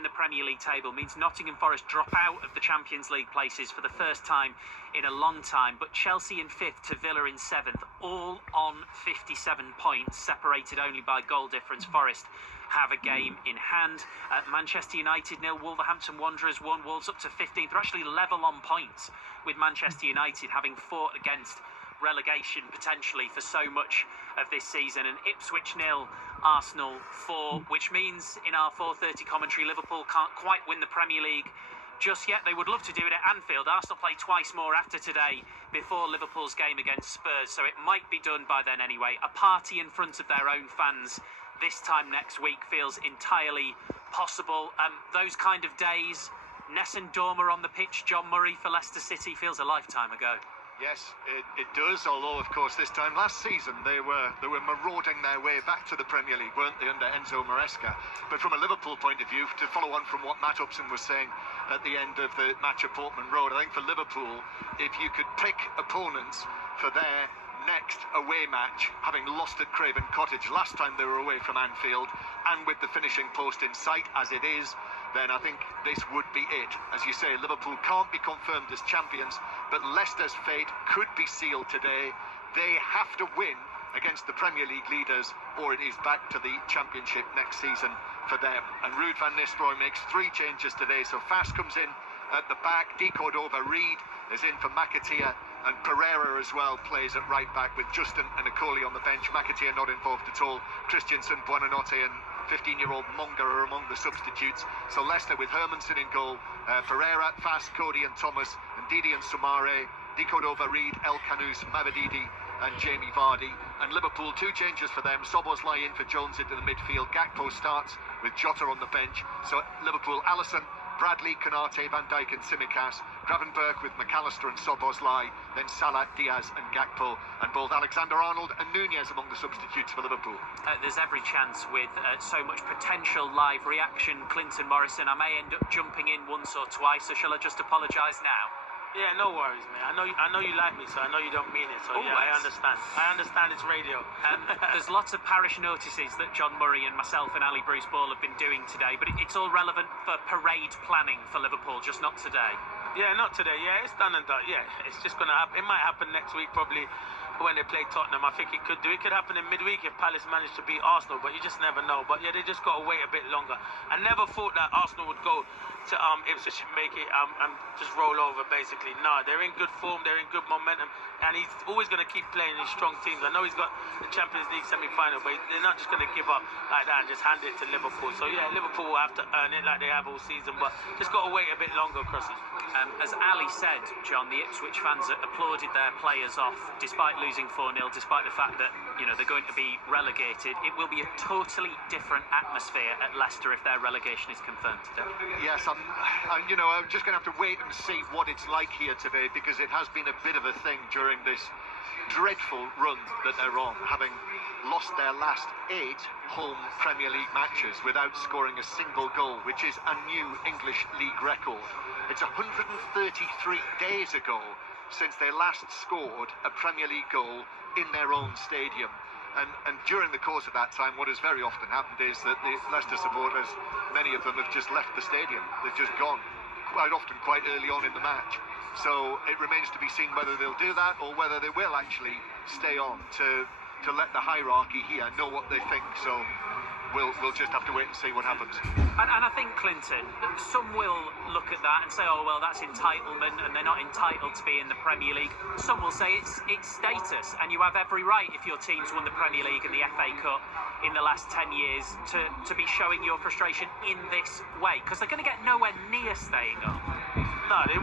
in the Premier League table means Nottingham Forest drop out of the Champions League places for the first time in a long time, but Chelsea in 5th to Villa in 7th, all on 57 points, separated only by goal difference. Forest have a game in hand. Manchester United 0, Wolverhampton Wanderers 1, Wolves up to 15th. They're actually level on points with Manchester United, having fought against relegation potentially for so much of this season. And Ipswich 0, Arsenal 4, which means in our 4:30 commentary, Liverpool can't quite win the Premier League just yet. They would love to do it at Anfield. Arsenal play twice more after today before Liverpool's game against Spurs, so it might be done by then anyway. A party in front of their own fans this time next week feels entirely possible. Those kind of days, Ness and Dormer on the pitch, John Murray for Leicester City, feels a lifetime ago. Yes, it does, although, of course, this time last season they were marauding their way back to the Premier League, weren't they, under Enzo Maresca? But from a Liverpool point of view, to follow on from what Matt Upson was saying at the end of the match at Portman Road, I think for Liverpool, if you could pick opponents for their next away match, having lost at Craven Cottage last time they were away from Anfield, and with the finishing post in sight as it is, then I think this would be it. As you say, Liverpool can't be confirmed as champions, but Leicester's fate could be sealed today. They have to win against the Premier League leaders, or it is back to the Championship next season for them. And Ruud van Nistelrooy makes 3 changes today. So Fast comes in at the back, De Cordova-Reid is in for McAteer, and Pereira as well plays at right back with Justin and Akoli on the bench. McAteer not involved at all. Christensen, Buonanotte and 15-year-old Monga are among the substitutes. So Leicester with Hermansen in goal, Pereira, Fast, Cody and Thomas, and Didi and Sumare, De Cordova-Reid, El Kanous, Mavididi and Jamie Vardy. And Liverpool, 2 changes for them. Szoboszlai in for Jones into the midfield. Gakpo starts with Jota on the bench. So Liverpool, Alisson, Bradley, Konate, Van Dijk and Tsimikas, Gravenberch with McAllister and Szoboszlai, then Salah, Diaz and Gakpo, and both Alexander-Arnold and Nunez among the substitutes for Liverpool. There's every chance with so much potential live reaction, Clinton Morrison, I may end up jumping in once or twice, so shall I just apologise now? Yeah, no worries, man. I know you like me, so I know you don't mean it. So yeah, I understand. I understand it's radio. There's lots of parish notices that John Murray and myself and Ali Bruce Ball have been doing today, but it's all relevant for parade planning for Liverpool, just not today. Yeah, not today. Yeah, it's done and done. Yeah, it's just going to happen. It might happen next week, probably, when they play Tottenham. I think it could do. It could happen in midweek if Palace managed to beat Arsenal, but you just never know. But yeah, they just got to wait a bit longer. I never thought that Arsenal would go to Ipswich and make it and just roll over, basically. No, they're in good form, they're in good momentum, and he's always going to keep playing these strong teams. I know he's got the Champions League semi-final, but they're not just going to give up like that and just hand it to Liverpool. So yeah, Liverpool will have to earn it like they have all season, but just got to wait a bit longer, Crossy. As Ali said, John, the Ipswich fans applauded their players off despite losing 4-0, despite the fact that, you know, they're going to be relegated. It will be a totally different atmosphere at Leicester if their relegation is confirmed today. Yes, I'm just going to have to wait and see what it's like here today, because it has been a bit of a thing during this dreadful run that they're on, having lost their last 8 home Premier League matches without scoring a single goal, which is a new English league record. It's 133 days ago since they last scored a Premier League goal in their own stadium. And during the course of that time, what has very often happened is that the Leicester supporters, many of them have just left the stadium. They've just gone, quite often quite early on in the match. So it remains to be seen whether they'll do that or whether they will actually stay on to let the hierarchy here know what they think. So we'll just have to wait and see what happens. And I think, Clinton, some will look at that and say, oh, well, that's entitlement and they're not entitled to be in the Premier League. Some will say it's status, and you have every right, if your team's won the Premier League and the FA Cup in the last 10 years, to be showing your frustration in this way, because they're going to get nowhere near staying up. No, they